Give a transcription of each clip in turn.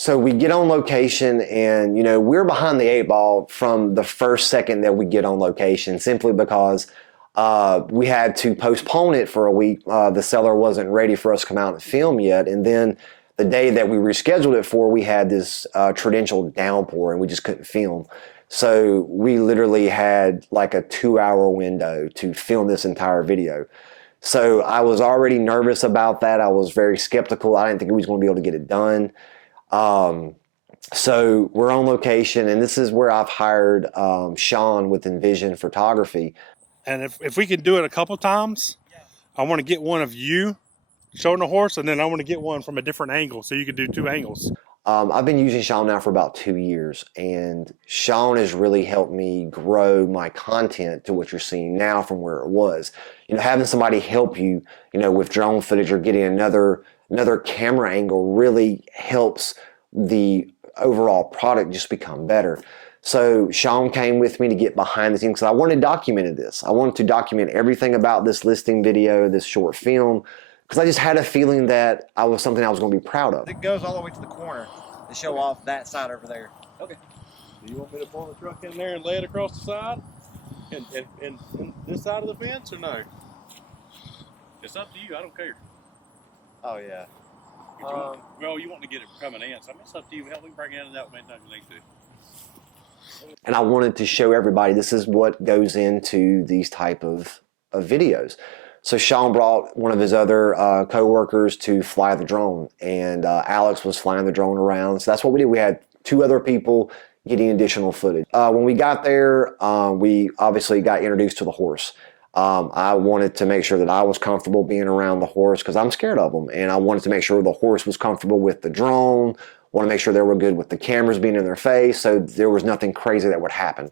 So we get on location and, we're behind the eight ball from the first second that we get on location simply because we had to postpone it for a week. The seller wasn't ready for us to come out and film yet. And then the day that we rescheduled it for, we had this torrential downpour and we just couldn't film. So we literally had like a 2-hour window to film this entire video. So I was already nervous about that. I was very skeptical. I didn't think we was going to be able to get it done. So we're on location, and this is where I've hired Sean with Envision Photography. And if we can do it a couple times, I want to get one of you showing the horse, and then I want to get one from a different angle so you can do 2 angles. I've been using Sean now for about 2 years, and Sean has really helped me grow my content to what you're seeing now from where it was. Having somebody help you, with drone footage or getting another camera angle really helps the overall product just become better. So Sean came with me to get behind the scenes because I wanted to document this. I wanted to document everything about this listing video, this short film, because I just had a feeling that I was something I was going to be proud of. It goes all the way to the corner to show off that side over there. Okay. Do you want me to pull the truck in there and lay it across the side? And this side of the fence or no? It's up to you. I don't care. Oh, yeah. Well, you want to get it coming in, so it's up to you. Help me bring it in and out anytime you need to. And I wanted to show everybody this is what goes into these type of videos. So Sean brought one of his other co-workers to fly the drone, and Alex was flying the drone around. So that's what we did. We had 2 other people getting additional footage. When we got there, we obviously got introduced to the horse. I wanted to make sure that I was comfortable being around the horse because I'm scared of them, and I wanted to make sure the horse was comfortable with the drone. Want to make sure they were good with the cameras being in their face, so there was nothing crazy that would happen.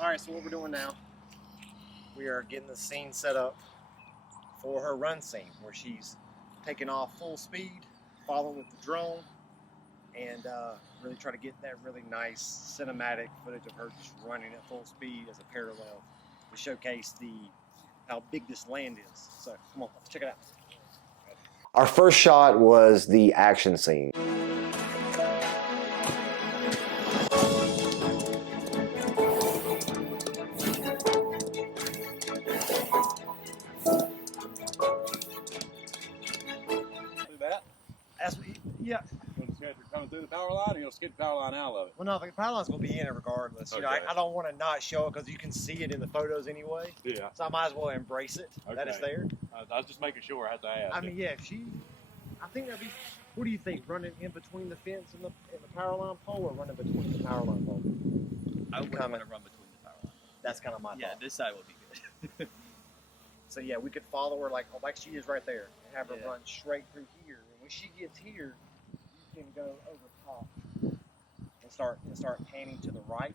All right, so what we're doing now, we are getting the scene set up for her run scene where she's taking off full speed, following with the drone, and really try to get that really nice cinematic footage of her just running at full speed as a parallel to showcase how big this land is. So come on, let's check it out. Our first shot was the action scene. Yeah. Coming through the power line, you'll skip the power line out of it. Well, no, the power line's gonna be in it regardless. Okay. I don't want to not show it because you can see it in the photos anyway. Yeah. So I might as well embrace it that it's there. I was just making sure I had to ask. I mean, yeah, I think that'd be. What do you think? Running in between the fence and the power line pole, or running between the power line pole? I would want to run between the power line. That's kind of my thought. Yeah, this side would be good. So yeah, we could follow her like she is right there, and have her Yeah. run straight through here. And when she gets here, you can go over top and start panning to the right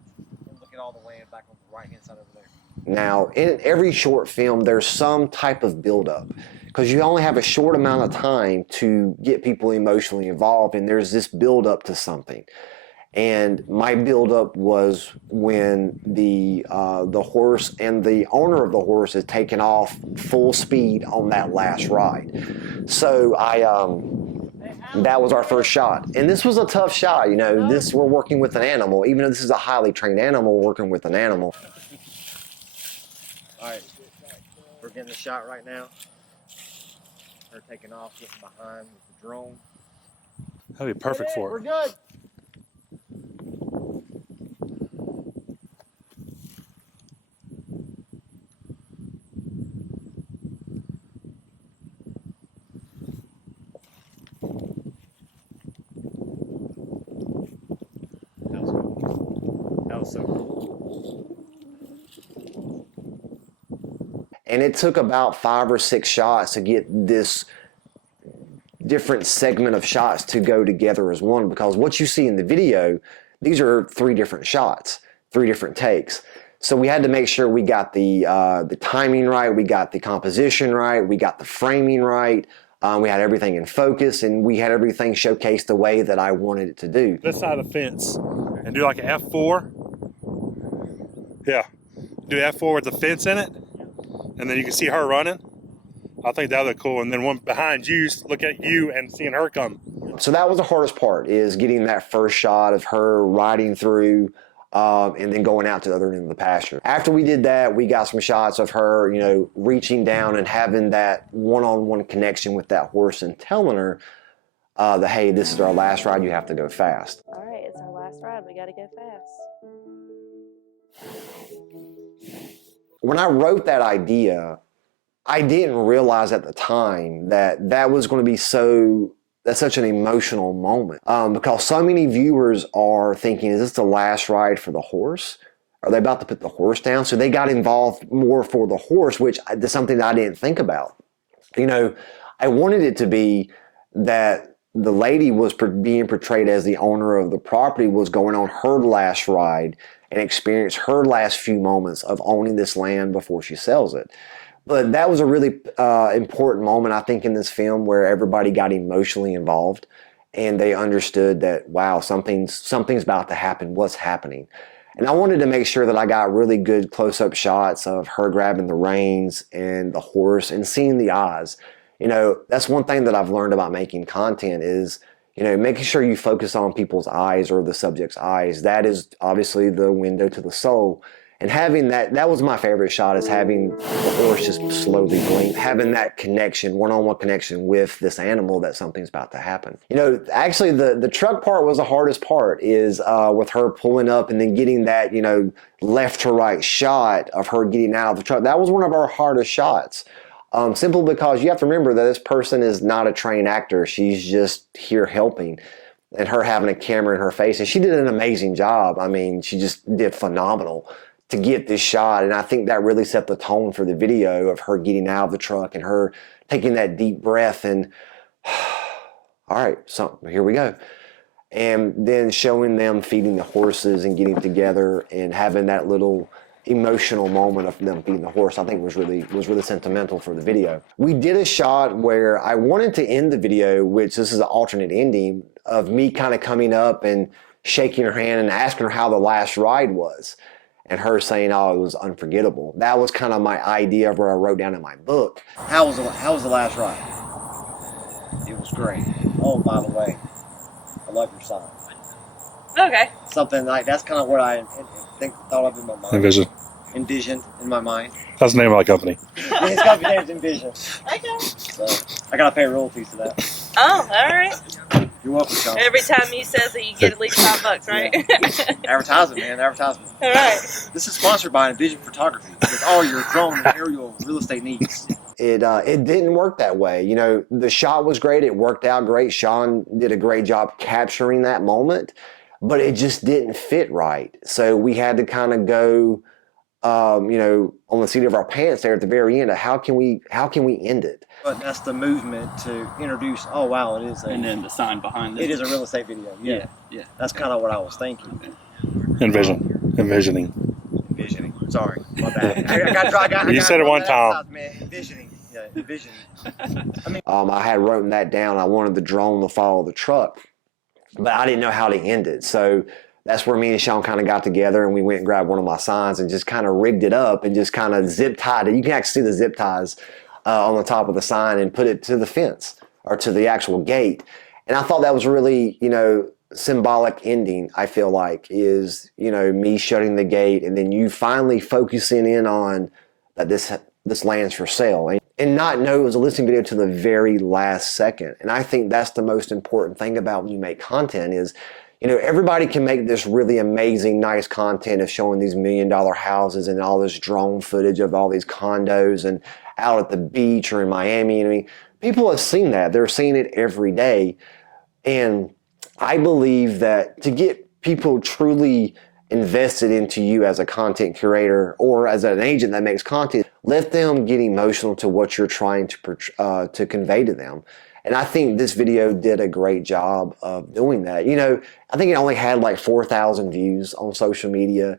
and look at all the land back on the right hand side over there. Now, in every short film, there's some type of buildup because you only have a short amount of time to get people emotionally involved, and there's this buildup to something. And my buildup was when the horse and the owner of the horse is taking off full speed on that last ride. So that was our first shot, and this was a tough shot. We're working with an animal, even though this is a highly trained animal, working with an animal. All right, we're getting the shot right now. Her taking off, getting behind with the drone. That'd be perfect for We're it. good. That was so cool. And it took about 5 or 6 shots to get this different segment of shots to go together as one, because what you see in the video, these are 3 different shots, 3 different takes. So we had to make sure we got the timing right, we got the composition right, we got the framing right. We had everything in focus, and we had everything showcased the way that I wanted it to do. This side of the fence and do like an F4. Yeah, do F4 with the fence in it, and then you can see her running. I think that would look cool. And then one behind you, look at you and seeing her come. So that was the hardest part, is getting that first shot of her riding through and then going out to the other end of the pasture. After we did that, we got some shots of her, you know, reaching down and having that one-on-one connection with that horse and telling her that, hey, this is our last ride, you have to go fast. All right, it's our last ride. We got to go fast. When I wrote that idea, I didn't realize at the time that that was going to be that's such an emotional moment, because so many viewers are thinking, is this the last ride for the horse? Are they about to put the horse down? So they got involved more for the horse, which is something that I didn't think about. You know, I wanted it to be that the lady was being portrayed as the owner of the property, was going on her last ride and experience her last few moments of owning this land before she sells it. But that was a really important moment, I think, in this film, where everybody got emotionally involved and they understood that, wow, something's about to happen. What's happening? And I wanted to make sure that I got really good close-up shots of her grabbing the reins and the horse and seeing the eyes. You know, that's one thing that I've learned about making content is, you know, making sure you focus on people's eyes or the subject's eyes. That is obviously the window to the soul. And having that was my favorite shot, is having the horse just slowly blink, having that connection, one-on-one connection with this animal, that something's about to happen. You know, actually the truck part was the hardest part, is with her pulling up and then getting that, you know, left to right shot of her getting out of the truck. That was one of our hardest shots. Simply because you have to remember that this person is not a trained actor. She's just here helping. And her having a camera in her face. And she did an amazing job. I mean, she just did phenomenal to get this shot, and I think that really set the tone for the video of her getting out of the truck and her taking that deep breath and, all right, so here we go. And then showing them feeding the horses and getting together and having that little emotional moment of them feeding the horse, I think was really sentimental for the video. We did a shot where I wanted to end the video, which this is an alternate ending, of me kind of coming up and shaking her hand and asking her how the last ride was. And her saying, oh, it was unforgettable. That was kind of my idea of where I wrote down in my book. How was the last ride? It was great. Oh, by the way, I love your sign. Okay. Something like that's kind of what I thought of in my mind. Envisioned in my mind. That's the name of my company. It's got to be named Envision. Okay. So I gotta pay royalties to that. Oh, all right. You're welcome, Sean. Every time you says it, you get at least $5, right? Advertisement, man. Advertisement. All right. This is sponsored by Envision Photography with all your drone and aerial real estate needs. It didn't work that way. You know, the shot was great. It worked out great. Sean did a great job capturing that moment, but it just didn't fit right. So we had to kind of go, you know, on the seat of our pants there at the very end. How can we end it? But that's the movement to introduce. Oh wow, it is. And then the sign behind it. It is a real estate video. Yeah. That's kind of what I was thinking. Envisioning. Envisioning. Sorry, my bad. You said it one time. Envisioning. Yeah, envisioning. I had written that down. I wanted the drone to follow the truck, but I didn't know how to end it. So that's where me and Sean kind of got together, and we went and grabbed one of my signs and just kind of rigged it up and just kind of zip tied it. You can actually see the zip ties on the top of the sign and put it to the fence or to the actual gate. And I thought that was really, you know, symbolic ending. I feel like is, you know, me shutting the gate and then you finally focusing in on that this land's for sale and not know it was a listing video to the very last second. And I think that's the most important thing about when you make content is, you know, everybody can make this really amazing, nice content of showing these $1 million houses and all this drone footage of all these condos and out at the beach or in Miami. I mean, people have seen that. They're seeing it every day. And I believe that to get people truly invested into you as a content curator or as an agent that makes content, let them get emotional to what you're trying to convey to them. And I think this video did a great job of doing that. You know, I think it only had like 4,000 views on social media.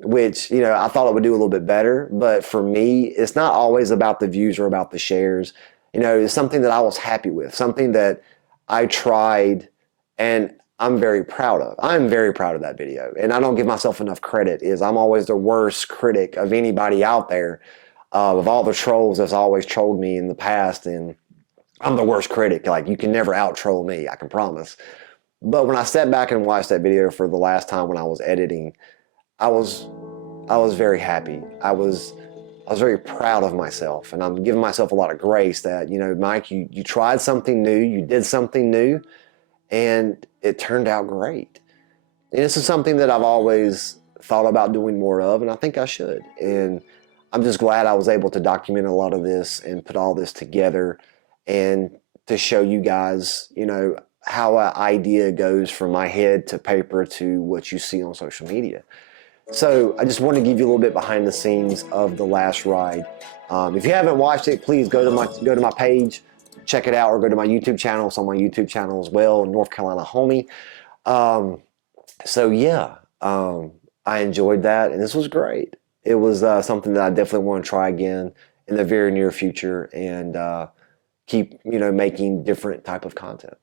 which, you know, I thought it would do a little bit better. But for me, it's not always about the views or about the shares. You know, it's something that I was happy with, something that I tried and I'm very proud of. I'm very proud of that video. And I don't give myself enough credit. I'm always the worst critic of anybody out there, of all the trolls that's always trolled me in the past. And I'm the worst critic. Like, you can never out troll me, I can promise. But when I sat back and watched that video for the last time when I was editing, I was very happy. I was very proud of myself, and I'm giving myself a lot of grace that, you know, Mike, you tried something new, you did something new, and it turned out great. And this is something that I've always thought about doing more of, and I think I should. And I'm just glad I was able to document a lot of this and put all this together and to show you guys, you know, how an idea goes from my head to paper to what you see on social media. So I just want to give you a little bit behind the scenes of the last ride. If you haven't watched it, please go to my page, check it out, or go to my YouTube channel. It's on my YouTube channel as well, North Carolina Homie. So yeah, I enjoyed that, and this was great. It was something that I definitely want to try again in the very near future, and keep, you know, making different type of content.